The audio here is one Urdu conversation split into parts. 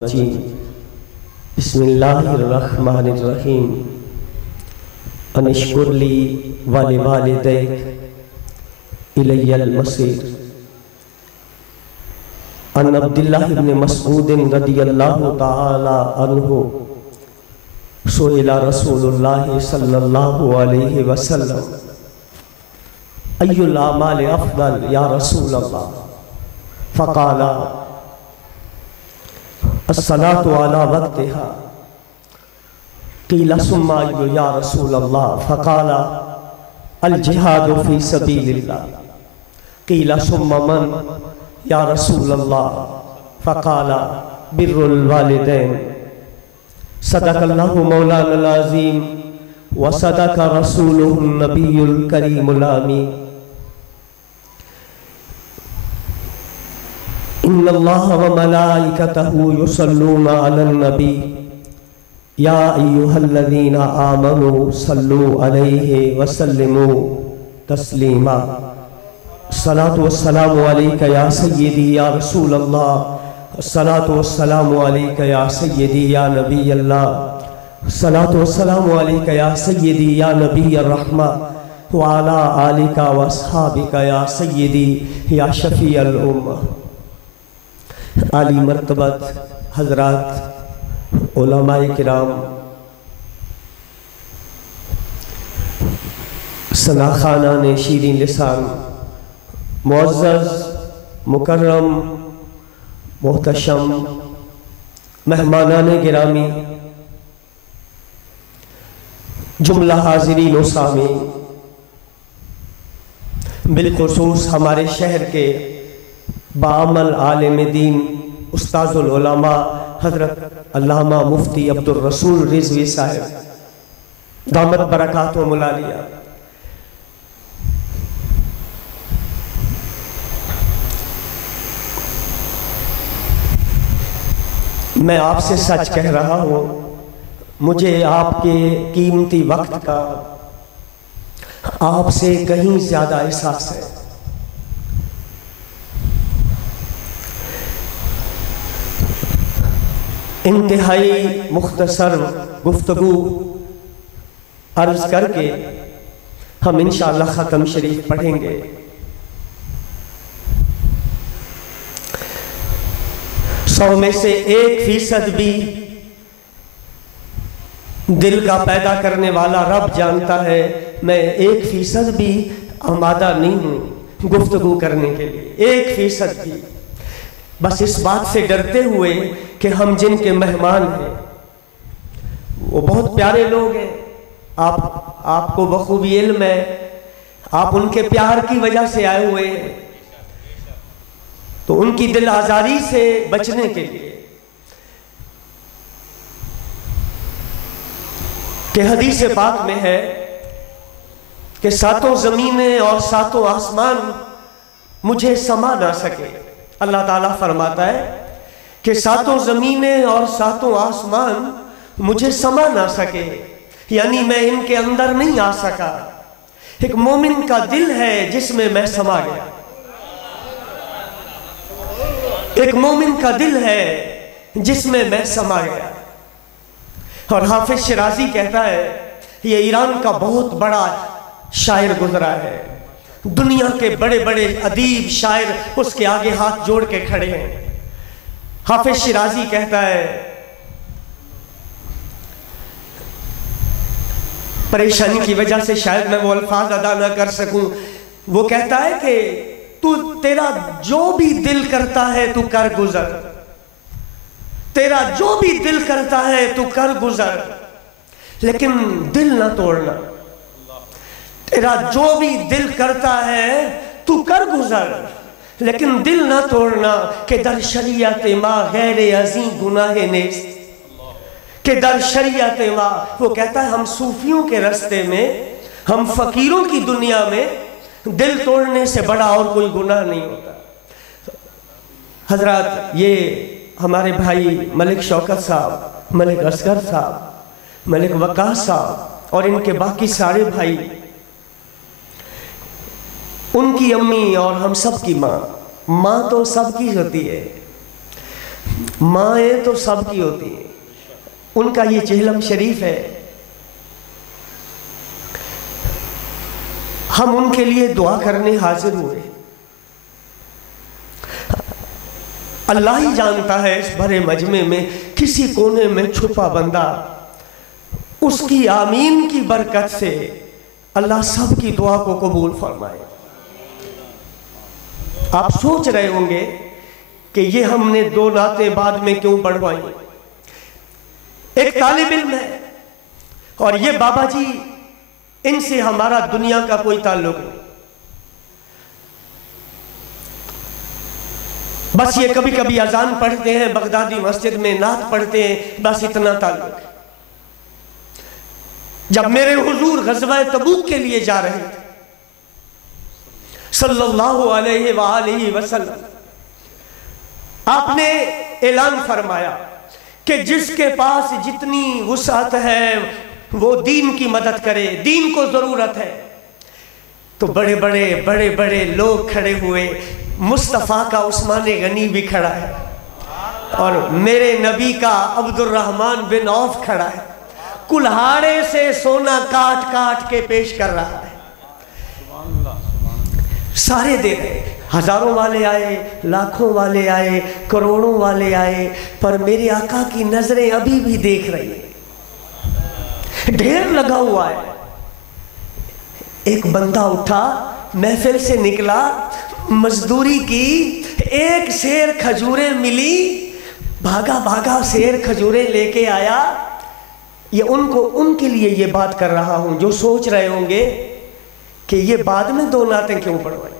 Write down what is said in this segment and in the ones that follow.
بسم اللہ الرحمن الرحیم انشکر لی ولوالدیک الی المصیر عن عبداللہ بن مسعود رضی اللہ تعالی عنہ سئل رسول اللہ صلی اللہ علیہ وسلم ای الاعمال افضل یا رسول اللہ فقال الصلاة على وقتها قیل ثم ای یا رسول اللہ فقال الجہاد فی سبیل اللہ قیل ثم من یا رسول اللہ فقال بر الوالدین صدق اللہ مولانا العظیم وصدق رسولہ النبی الکریم الامین ان اللہ وملائکتہ یصلون علی النبی یا ایہا الذین آمنوا صلوا علیہ وسلموا تسلیما الصلاة والسلام علیکہ یا سیدی یا رسول اللہ الصلاة والسلام علیکہ یا سیدی یا نبی اللہ الصلاة والسلام علیکہ یا سیدی یا نبی الرحمہ وعلا آلکہ واصحابکہ یا سیدی یا شفیع الامہ عالی مرتبت حضرات علماء کرام ثناخانان شیرین لسان معزز مکرم محتشم مہمانان گرامی جملہ حاضرین و سامعین بالخصوص ہمارے شہر کے بعمل عالم دین استاذ العلماء حضرت علامہ مفتی عبد الرسول رضوی صاحب دامت برکات و ملالیہ میں آپ سے سچ کہہ رہا ہوں مجھے آپ کے قیمتی وقت کا آپ سے کہیں زیادہ احساس ہے انتہائی مختصر گفتگو عرض کر کے ہم انشاءاللہ ختم شریف پڑھیں گے 100 میں سے 1% بھی دل کا پیدا کرنے والا رب جانتا ہے میں 1% بھی آمادہ نہیں ہوں گفتگو کرنے کے لیے 1% بھی بس اس بات سے ڈرتے ہوئے کہ ہم جن کے مہمان ہیں وہ بہت پیارے لوگ ہیں آپ کو بخوبی علم ہے آپ ان کے پیار کی وجہ سے آئے ہوئے ہیں تو ان کی دل آزاری سے بچنے کے لیے کہ حدیث پاک میں ہے کہ 7 زمینیں اور 7 آسمان مجھے سما نہ سکے اللہ تعالیٰ فرماتا ہے کہ 7 زمینیں اور 7 آسمان مجھے سما نہ سکے یعنی میں ان کے اندر نہیں آ سکا ایک مومن کا دل ہے جس میں میں سما گیا ایک مومن کا دل ہے جس میں میں سما گیا اور حافظ شیرازی کہتا ہے یہ ایران کا بہت بڑا شاعر گزرا ہے دنیا کے بڑے بڑے ادیب شاعر اس کے آگے ہاتھ جوڑ کے کھڑے ہیں حافظ شیرازی کہتا ہے پریشانی کی وجہ سے شاید میں وہ الفاظ ادا نہ کر سکوں وہ کہتا ہے کہ تیرا جو بھی دل کرتا ہے تو کر گزر تیرا جو بھی دل کرتا ہے تو کر گزر لیکن دل نہ توڑنا تیرا جو بھی دل کرتا ہے تو کر گزر لیکن دل نہ توڑنا کہ در شریعت ما غیر عظیم گناہ نیست کہ در شریعت ما وہ کہتا ہے ہم صوفیوں کے رستے میں ہم فقیروں کی دنیا میں دل توڑنے سے بڑا اور کوئی گناہ نہیں ہوتا حضرات یہ ہمارے بھائی ملک شوکت صاحب ملک اصغر صاحب ملک وقاص صاحب اور ان کے باقی سارے بھائی ان کی امی اور ہم سب کی ماں تو سب کی ہوتی ہے مائیں تو سب کی ہوتی ہیں، ان کا یہ چہلم شریف ہے، ہم ان کے لیے دعا کرنے حاضر ہوئے۔ اللہ ہی جانتا ہے اس بھرے مجمع میں کسی کونے میں چھپا بندہ، اس کی آمین کی برکت سے اللہ سب کی دعا کو قبول فرمائے۔ آپ سوچ رہے ہوں گے کہ یہ ہم نے 2 نعتیں بعد میں کیوں پڑھوائیں؟ ایک طالب علم ہے اور یہ بابا جی، ان سے ہمارا دنیا کا کوئی تعلق نہیں، بس یہ کبھی کبھی اذان پڑھتے ہیں بغدادی مسجد میں، نعت پڑھتے ہیں، بس اتنا تعلق ہے۔ جب میرے حضور غزوہ تبوک کے لیے جا رہے تھے صلی اللہ علیہ وآلہ وسلم، آپ نے اعلان فرمایا کہ جس کے پاس جتنی وسعت ہے وہ دین کی مدد کرے، دین کو ضرورت ہے۔ تو بڑے بڑے لوگ کھڑے ہوئے، مصطفیٰ کا عثمان غنی بھی کھڑا ہے اور میرے نبی کا عبد الرحمن بن عوف کھڑا ہے، کلہاڑے سے سونا کاٹ کاٹ کے پیش کر رہا ہے۔ سارے دے رہے، ہزاروں والے آئے، لاکھوں والے آئے، کروڑوں والے آئے، پر میرے آقا کی نظریں ابھی بھی دیکھ رہی ہیں، ڈھیر لگا ہوا ہے۔ ایک بندہ اٹھا، محفل سے نکلا، مزدوری کی، ایک سیر کھجوریں ملی، بھاگا بھاگا سیر کھجوریں لے کے آیا۔ یہ ان کے لیے یہ بات کر رہا ہوں جو سوچ رہے ہوں گے کہ یہ بعد میں 2 نعتیں کیوں پڑھوائی۔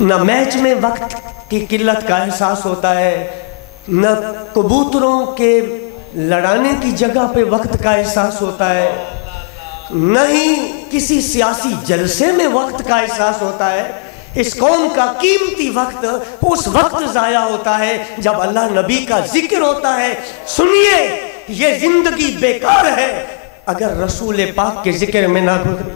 نہ میچ میں وقت کی قلت کا احساس ہوتا ہے، نہ کبوتروں کے لڑانے کی جگہ پہ وقت کا احساس ہوتا ہے، نہ ہی کسی سیاسی جلسے میں وقت کا احساس ہوتا ہے۔ اس قوم کا قیمتی وقت اس وقت ضائع ہوتا ہے جب اللہ نبی کا ذکر ہوتا ہے۔ سنیے، یہ زندگی بیکار ہے اگر رسول پاک کے ذکر میں نہ گزری۔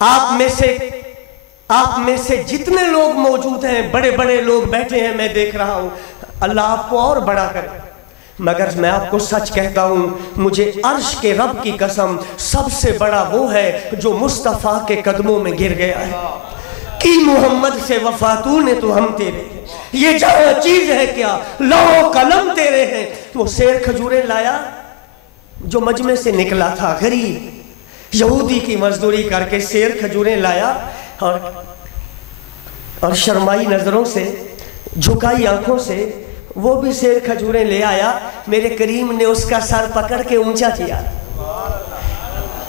آپ میں سے جتنے لوگ موجود ہیں، بڑے بڑے لوگ بیٹھے ہیں، میں دیکھ رہا ہوں، اللہ آپ کو اور بڑا کرے، مگر میں آپ کو سچ کہتا ہوں، مجھے عرش کے رب کی قسم، سب سے بڑا وہ ہے جو مصطفیٰ کے قدموں میں گر گیا ہے۔ کی محمد سے وفاتوں نے تو ہم تیرے ہیں، یہ جہاں چیز ہے کیا، لوح قلم تیرے ہیں۔ وہ سیر کھجوریں لایا جو مجمع سے نکلا تھا، غریب یہودی کی مزدوری کر کے سیر کھجوریں لایا، اور شرمائی نظروں سے، جھکائی آنکھوں سے وہ بھی سیر کھجوریں لے آیا۔ میرے کریم نے اس کا سر پکڑ کے اونچا کیا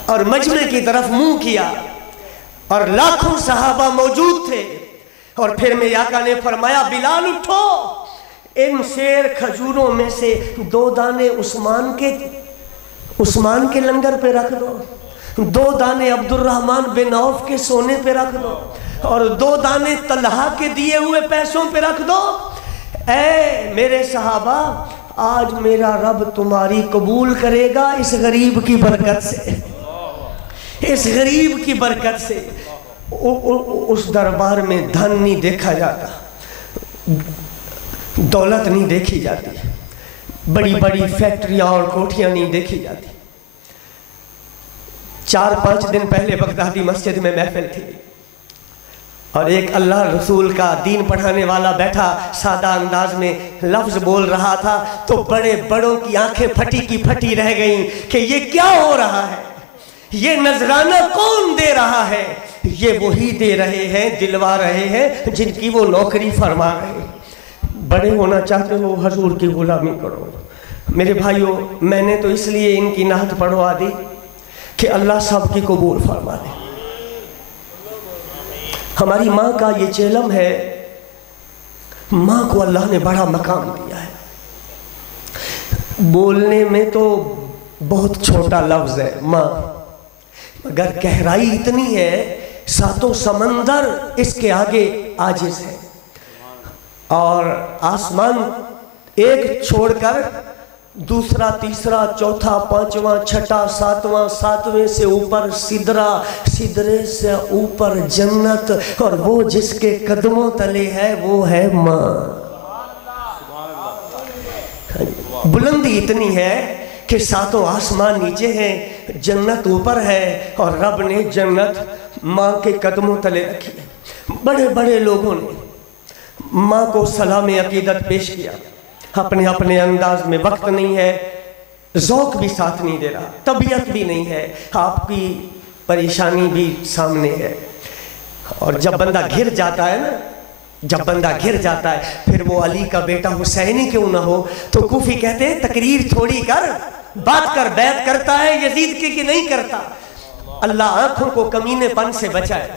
اور مجمع کی طرف منہ کیا، اور لاکھوں صحابہ موجود تھے، اور پھر میرے آقا نے فرمایا، بلال اٹھو، ان سیر کھجوروں میں سے 2 دانے عثمان کے لنگر پہ رکھ دو، 2 دانے عبد الرحمن بن عوف کے سونے پہ رکھ دو، اور 2 دانے طلحہ کے دیے ہوئے پیسوں پہ رکھ دو۔ اے میرے صحابہ، آج میرا رب تمہاری قبول کرے گا اس غریب کی برکت سے، اس غریب کی برکت سے۔ اس دربار میں دھن نہیں دیکھا جاتا، دولت نہیں دیکھی جاتی، بڑی بڑی فیکٹریاں اور کوٹھیاں نہیں دیکھی جاتی۔ 4-5 دن پہلے بغدادی مسجد میں محفل تھی، اور ایک اللہ رسول کا دین پڑھانے والا بیٹھا، سادہ انداز میں لفظ بول رہا تھا، تو بڑے بڑوں کی آنکھیں پھٹی کی پھٹی رہ گئیں کہ یہ کیا ہو رہا ہے، یہ نذرانہ کون دے رہا ہے؟ یہ وہی دے رہے ہیں، دلوا رہے ہیں جن کی وہ نوکری فرما رہے ہیں۔ بڑے ہونا چاہتے ہو، حضور کی غلامی کرو۔ میرے بھائیوں، میں نے تو اس لیے ان کی نعت پڑھوا دی کہ اللہ سب کی قبول فرما دے۔ ہماری ماں کا یہ چہلم ہے، ماں کو اللہ نے بڑا مقام دیا ہے۔ بولنے میں تو بہت چھوٹا لفظ ہے ماں، مگر گہرائی اتنی ہے، 7 سمندر اس کے آگے عاجز ہے، اور آسمان ایک چھوڑ کر دوسرا، تیسرا، چوتھا، 5واں، 6واں، 7واں، 7ویں سے اوپر سدرہ، سدرے سے اوپر جنت، اور وہ جس کے قدموں تلے ہے وہ ہے ماں۔ بلندی اتنی ہے کہ ساتوں آسمان نیچے ہیں، جنت اوپر ہے، اور رب نے جنت ماں کے قدموں تلے رکھی ہے۔ بڑے بڑے لوگوں نے ماں کو سلام عقیدت پیش کیا، اپنے اپنے انداز میں، وقت نہیں ہے، ذوق بھی ساتھ نہیں دے رہا، طبیعت بھی نہیں ہے، آپ کی پریشانی بھی سامنے ہے۔ اور جب بندہ گھر جاتا ہے نا، جب بندہ گھر جاتا ہے، پھر وہ علی کا بیٹا حسینی کیوں نہ ہو، تو کوفی کہتے ہیں تقریر تھوڑی کر، بات کر، بیعت کرتا ہے یزید کی کہ نہیں کرتا۔ اللہ آنکھوں کو کمینے پن سے بچائے،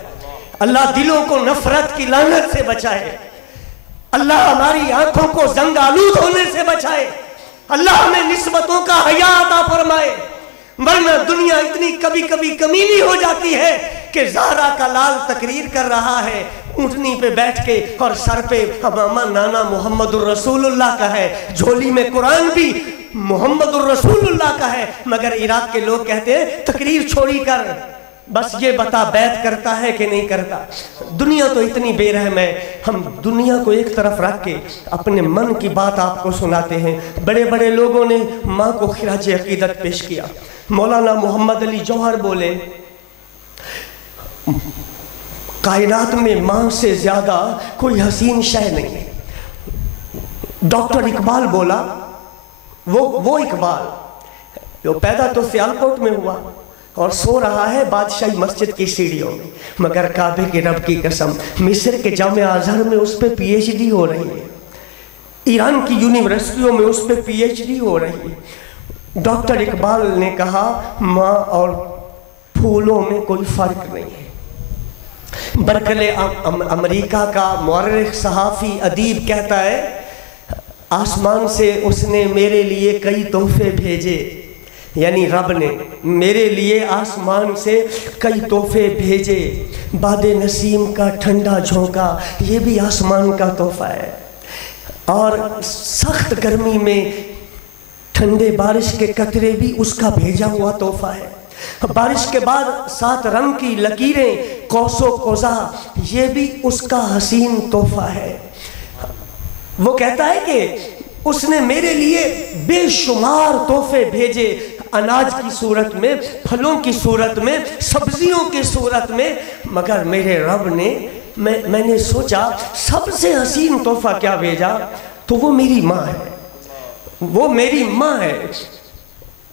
اللہ دلوں کو نفرت کی لعنت سے بچائے، اللہ ہماری آنکھوں کو زنگ آلود ہونے سے بچائے، اللہ ہمیں نسبتوں کا حیا عطا فرمائے، ورنہ دنیا اتنی کبھی کبھی کمینی ہو جاتی ہے کہ زہرا کا لال تقریر کر رہا ہے اونٹنی پہ بیٹھ کے، اور سر پہ امامہ نانا محمد الرسول اللہ کا ہے، جھولی میں قرآن بھی محمد الرسول اللہ کا ہے، مگر عراق کے لوگ کہتے ہیں تقریر چھوڑی کر، بس یہ بتا بیعت کرتا ہے کہ نہیں کرتا۔ دنیا تو اتنی بے رحم ہے، ہم دنیا کو ایک طرف رکھ کے اپنے من کی بات آپ کو سناتے ہیں۔ بڑے بڑے لوگوں نے ماں کو خراج عقیدت پیش کیا۔ مولانا محمد علی جوہر بولے، کائنات میں ماں سے زیادہ کوئی حسین شے نہیں ہے۔ ڈاکٹر اقبال بولا، وہ اقبال جو پیدا تو سیالکوٹ میں ہوا اور سو رہا ہے بادشاہی مسجد کی سیڑھیوں میں، مگر کعبے کے رب کی قسم مصر کے جامعہ ازہر میں اس پہ پی ایچ ڈی ہو رہی ہے، ایران کی یونیورسٹیوں میں اس پہ پی ایچ ڈی ہو رہی ہے۔ ڈاکٹر اقبال نے کہا ماں اور پھولوں میں کوئی فرق نہیں ہے۔ برکلے امریکہ کا مورخ، صحافی، ادیب کہتا ہے آسمان سے اس نے میرے لیے کئی تحفے بھیجے، یعنی رب نے میرے لیے آسمان سے کئی تحفے بھیجے، باد نسیم کا ٹھنڈا جھونکا یہ بھی آسمان کا تحفہ ہے، اور سخت گرمی میں ٹھنڈے بارش کے قطرے بھی اس کا بھیجا ہوا تحفہ ہے۔ بارش کے بعد 7 رنگ کی لکیریں، قوس و قزح یہ بھی اس کا حسین تحفہ ہے۔ وہ کہتا ہے کہ اس نے میرے لیے بے شمار تحفے بھیجے، اناج کی صورت میں، پھلوں کی صورت میں، سبزیوں کی صورت میں، مگر میرے رب نے میں نے سوچا سب سے حسین تحفہ کیا بھیجا، تو وہ میری ماں ہے، وہ میری ماں ہے۔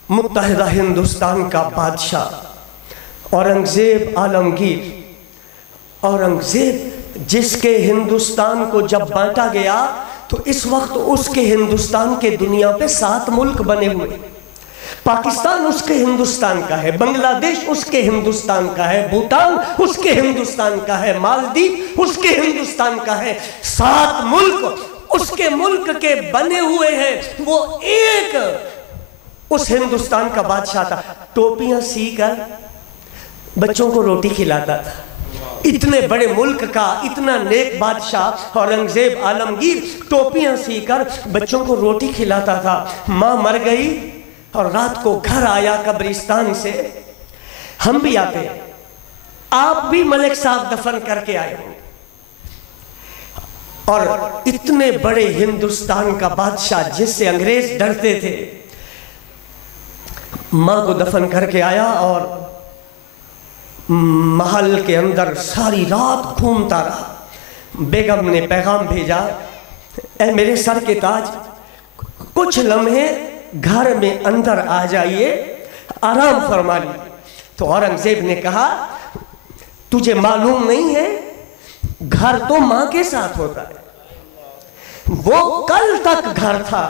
متحدہ ہندوستان کا بادشاہ اورنگزیب عالمگیر، اورنگزیب جس کے ہندوستان کو جب بانٹا گیا تو اس وقت اس کے ہندوستان کے دنیا پہ 7 ملک بنے ہوئے، پاکستان اس کے ہندوستان کا ہے، بنگلہ دیش اس کے ہندوستان کا ہے، بھوٹان اس کے ہندوستان کا ہے، مالدیپ اس کے ہندوستان کا ہے، 7 ملک اس کے ملک کے بنے ہوئے ہیں۔ وہ ایک اس ہندوستان کا بادشاہ تھا، ٹوپیاں سی کر بچوں کو روٹی کھلاتا تھا۔ اتنے بڑے ملک کا اتنا نیک بادشاہ اورنگزیب عالمگیر ٹوپیاں سی کر بچوں کو روٹی کھلاتا تھا۔ ماں مر گئی اور رات کو گھر آیا قبرستان سے، ہم بھی آتے ہیں، آپ بھی ملک صاحب دفن کر کے آئے ہوں، اور اتنے بڑے ہندوستان کا بادشاہ جس سے انگریز ڈرتے تھے ماں کو دفن کر کے آیا، اور محل کے اندر ساری رات گھومتا رہا۔ بیگم نے پیغام بھیجا، اے میرے سر کے تاج، کچھ لمحے گھر میں اندر آ جائیے، آرام فرما لیجیے۔ تو اورنگزیب نے کہا تجھے معلوم نہیں ہے گھر تو ماں کے ساتھ ہوتا ہے، وہ کل تک گھر تھا،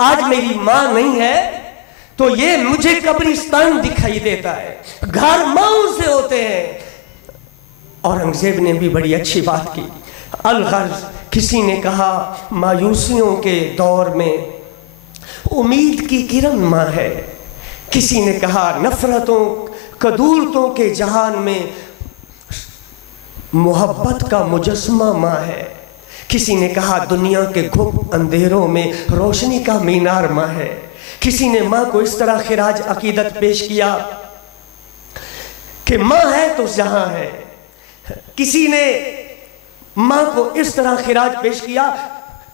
آج میری ماں نہیں ہے تو یہ مجھے قبرستان دکھائی دیتا ہے، گھر ماؤں سے ہوتے ہیں۔ اورنگزیب نے بھی بڑی اچھی بات کی۔ الغرض کسی نے کہا مایوسیوں کے دور میں امید کی کرن ماں ہے، کسی نے کہا نفرتوں کدورتوں کے جہان میں محبت کا مجسمہ ماں ہے، کسی نے کہا دنیا کے گھپ اندھیروں میں روشنی کا مینار ماں ہے، کسی نے ماں کو اس طرح خراج عقیدت پیش کیا کہ ماں ہے تو جہاں ہے، کسی نے ماں کو اس طرح خراج پیش کیا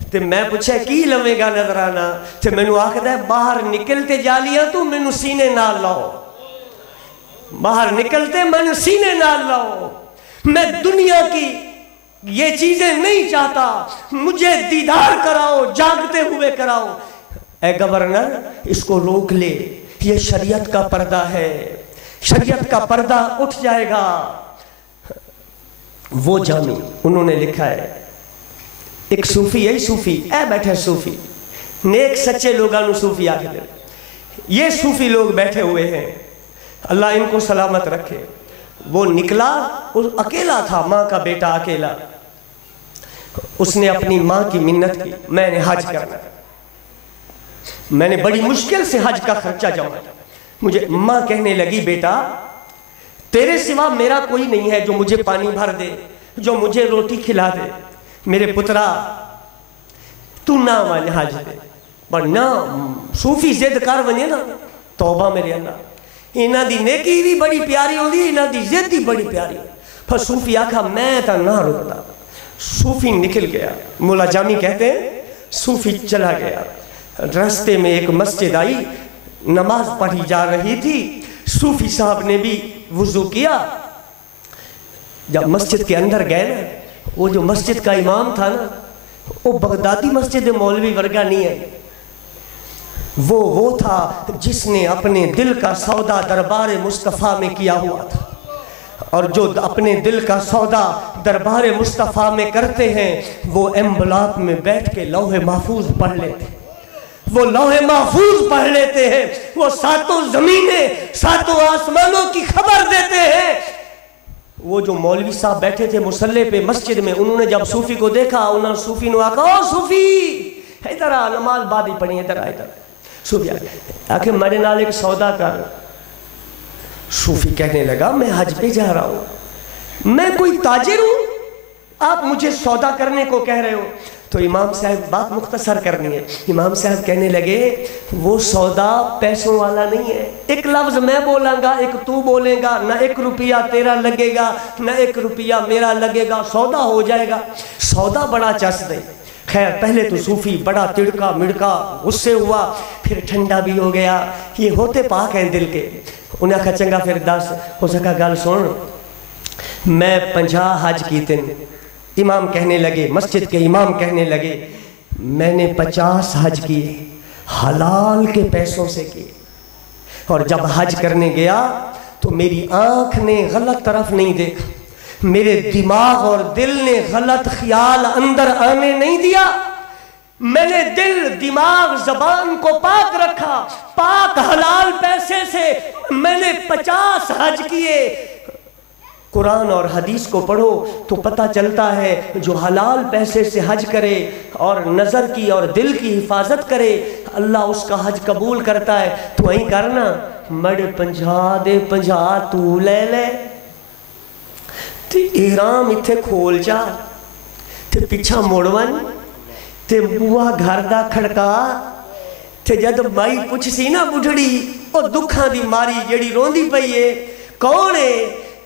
تے میں پوچھا کی لوے گا نظرانہ، تے مینوں آکھدا ہے باہر نکلتے جالیاں تو مینوں سینے نال لاؤ، باہر نکلتے مینوں سینے نال لاؤ، میں دنیا کی یہ چیزیں نہیں چاہتا، مجھے دیدار کراؤ، جاگتے ہوئے کراؤ۔ اے گورنر اس کو روک لے، یہ شریعت کا پردہ ہے، شریعت کا پردہ اٹھ جائے گا۔ وہ جامی انہوں نے لکھا ہے، ایک صوفی ہے، صوفی اے بیٹھے صوفی، نیک سچے لوگاں صوفی آکھے دے، یہ صوفی لوگ بیٹھے ہوئے ہیں، اللہ ان کو سلامت رکھے۔ وہ نکلا، اکیلا تھا، ماں کا بیٹا اکیلا، اس نے اپنی ماں کی منت کی، میں نے حج کرنا، میں نے بڑی مشکل سے حج کا خرچہ جمع کیا۔ مجھے ماں کہنے لگی بیٹا تیرے سوا میرا کوئی نہیں ہے جو مجھے پانی بھر دے، جو مجھے روٹی کھلا دے، میرے پترا تو نہ ون حج دے، پر نہ صوفی زد کر ونجے نا، توبہ میرے اللہ، انہاں دی نیکی بھی بڑی پیاری ہوندی، انہاں دی زد بھی بڑی پیاری۔ پھر صوفی آکھا میں تا نہ رکتا، صوفی نکل گیا۔ مولا جامی کہتے ہیں صوفی چلا گیا، راستے میں ایک مسجد آئی، نماز پڑھی جا رہی تھی، صوفی صاحب نے بھی وضو کیا۔ جب مسجد کے اندر گئے نا، وہ جو مسجد کا امام تھا نا، وہ بغدادی مسجد مولوی ورگا نہیں ہے، وہ تھا جس نے اپنے دل کا سودا دربار مصطفیٰ میں کیا ہوا تھا، اور جو اپنے دل کا سودا دربار مصطفیٰ میں کرتے ہیں وہ ایمبلاک میں بیٹھ کے لوح محفوظ پڑھ لیتے ہیں، وہ لوح محفوظ پڑھ لیتے ہیں، وہ ساتوں زمینیں ساتوں آسمانوں کی خبر دیتے ہیں۔ وہ جو مولوی صاحب بیٹھے تھے مصلی پہ مسجد میں، انہوں نے جب صوفی کو دیکھا، انہوں نے صوفی نے آکھا او صوفی ادھر آ، نماز بعد ہی پڑھی، ادھر آ، ادھر صوفی آکھے میرے نال ایک سودا کر۔ صوفی کہنے لگا میں حج پہ جا رہا ہوں، میں کوئی تاجر ہوں، آپ مجھے سودا کرنے کو کہہ رہے ہو؟ تو امام صاحب بات مختصر کرنی ہے، امام صاحب کہنے لگے وہ سودا پیسوں والا نہیں ہے، ایک لفظ میں بولاں گا، ایک تو بولے گا، نہ 1 روپیہ تیرا لگے گا نہ 1 روپیہ میرا لگے گا، سودا ہو جائے گا۔ سودا بڑا چس دے۔ خیر پہلے تو صوفی بڑا تڑکا مڑکا غصے ہوا، پھر ٹھنڈا بھی ہو گیا، یہ ہوتے پاک ہیں دل کے۔ انہیں کہا چنگا پھر دس ہو سکا گل سن، میں 50 حج کیتے ہیں۔ امام کہنے لگے، مسجد کے امام کہنے لگے میں نے 50 حج کیے، حلال کے پیسوں سے کیے، اور جب حج کرنے گیا تو میری آنکھ نے غلط طرف نہیں دیکھا، میرے دماغ اور دل نے غلط خیال اندر آنے نہیں دیا، میں نے دل دماغ زبان کو پاک رکھا، پاک حلال پیسے سے میں نے 50 حج کیے۔ قرآن اور حدیث کو پڑھو تو پتہ چلتا ہے جو حلال پیسے سے حج کرے اور نظر کی اور دل کی حفاظت کرے، اللہ اس کا حج قبول کرتا ہے۔ تو وہیں کرنا مڑ 50 دے 50 تو لے لے، تے احرام اتھے کھول جا، تے پیچھا موڑون، تے بوا گھر دا کھڑکا، تے جد مائی پوچھ سی نا بڑھڑی او دکھاں دی ماری جڑی روندی پئی ہے کون ہے،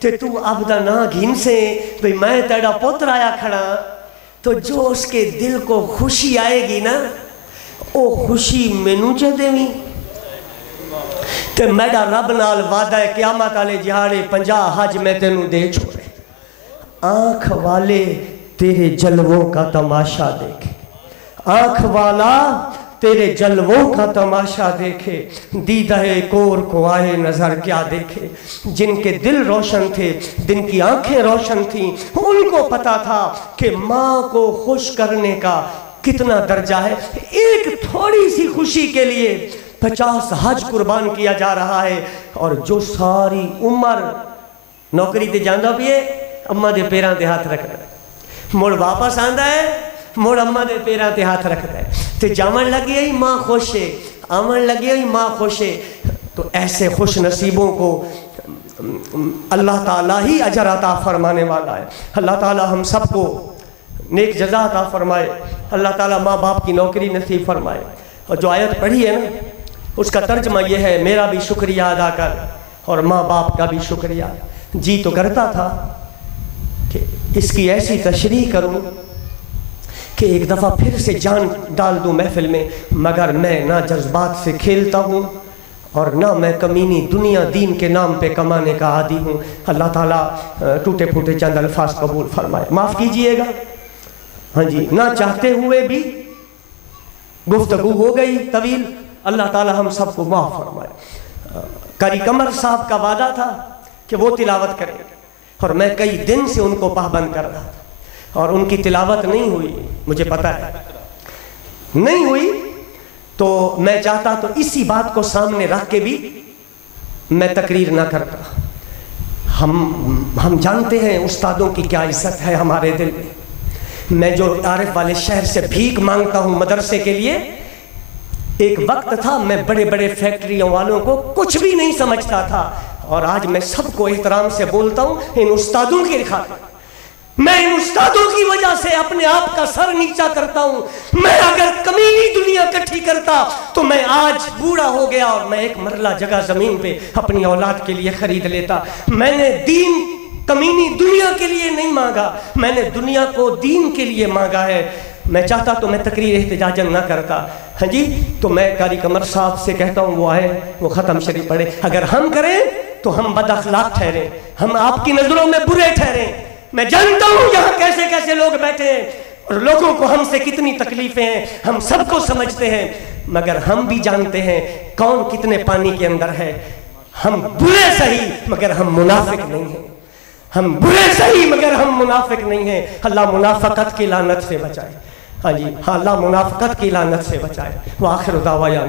تے تو اب دا نا گھن سے بھئی میں تیڑا پتر آیا کھڑا، تو جو اس کے دل کو خوشی آئے گی نا، او خوشی مینوں چا دیویں، تے میڈا رب نال وعدہ قیامت والے جہاڑے 50 حج میں تینوں دے چھوڑے۔ آنکھ والے تیرے جلووں کا تماشا دیکھے، آنکھ والا تیرے جلووں کا تماشا دیکھے، دیدہ کور کو آئے نظر کیا دیکھے۔ جن کے دل روشن تھے، جن کی آنکھیں روشن تھیں، ان کو پتا تھا کہ ماں کو خوش کرنے کا کتنا درجہ ہے۔ ایک تھوڑی سی خوشی کے لیے 50 حج قربان کیا جا رہا ہے، اور جو ساری عمر نوکری تے جاندہ بھی ہے، اماں دے پیران تے ہاتھ رکھتا ہے، موڑ واپس آندہ ہے، موڑ اماں دے پیران تے ہاتھ رکھتا ہے، تے جامن لگی ہے ماں خوش ہے، آمن لگی ہے ماں خوش ہے۔ تو ایسے خوش نصیبوں کو اللہ تعالیٰ ہی اجر عطا فرمانے والا ہے۔ اللہ تعالیٰ ہم سب کو نیک جزا عطا فرمائے، اللہ تعالیٰ ماں باپ کی نوکری نصیب فرمائے۔ اور جو آیت پڑھی ہے نا، اس کا ترجمہ یہ ہے میرا بھی شکریہ ادا کر اور ماں باپ کا بھی شکریہ۔ جی تو کرتا تھا کہ اس کی ایسی تشریح کروں کہ ایک دفعہ پھر سے جان ڈال دوں محفل میں، مگر میں نہ جذبات سے کھیلتا ہوں اور نہ میں کمینی دنیا دین کے نام پہ کمانے کا عادی ہوں۔ اللہ تعالیٰ ٹوٹے پھوٹے چند الفاظ قبول فرمائے، معاف کیجئے گا۔ ہاں جی، نہ چاہتے ہوئے بھی گفتگو ہو گئی طویل، اللہ تعالیٰ ہم سب کو معاف فرمائے۔ قاری قمر صاحب کا وعدہ تھا کہ وہ تلاوت کریں اور میں کئی دن سے ان کو پابند کر رہا تھا اور ان کی تلاوت نہیں ہوئی، مجھے پتہ ہے نہیں ہوئی، تو میں چاہتا تو اسی بات کو سامنے رکھ کے بھی میں تقریر نہ کرتا۔ ہم جانتے ہیں استادوں کی کیا عزت ہے ہمارے دل میں۔ میں جو عارف والے شہر سے بھیک مانگتا ہوں مدرسے کے لیے، ایک وقت تھا میں بڑے بڑے فیکٹریوں والوں کو کچھ بھی نہیں سمجھتا تھا، اور آج میں سب کو احترام سے بولتا ہوں ان استادوں کی خاطر۔ میں ان استادوں کی وجہ سے اپنے آپ کا سر نیچا کرتا ہوں۔ میں اگر کمینی دنیا اکٹھی کرتا تو میں آج بوڑھا ہو گیا اور میں ایک مرلہ جگہ زمین پہ اپنی اولاد کے لیے خرید لیتا۔ میں نے دین کمینی دنیا کے لیے نہیں مانگا، میں نے دنیا کو دین کے لیے مانگا ہے۔ میں چاہتا تو میں تقریر احتجاجاً نہ کرتا۔ ہاں جی، تو میں قاری قمر صاحب سے کہتا ہوں وہ آئے، وہ ختم شریف پڑھے۔ اگر ہم کریں تو ہم بد اخلاق ٹھہریں، ہم آپ کی نظروں میں برے ٹھہریں۔ میں جانتا ہوں یہاں کیسے کیسے لوگ بیٹھے ہیں اور لوگوں کو ہم سے کتنی تکلیفیں ہیں، ہم سب کو سمجھتے ہیں، مگر ہم بھی جانتے ہیں کون کتنے پانی کے اندر ہے۔ ہم برے صحیح مگر ہم منافق نہیں ہیں، ہم برے صحیح مگر ہم منافق نہیں ہیں۔ اللہ منافقت کی لعنت سے بچائے۔ ہاں جی، اللہ منافقت کی لعنت سے بچائے۔ وآخر دعوانا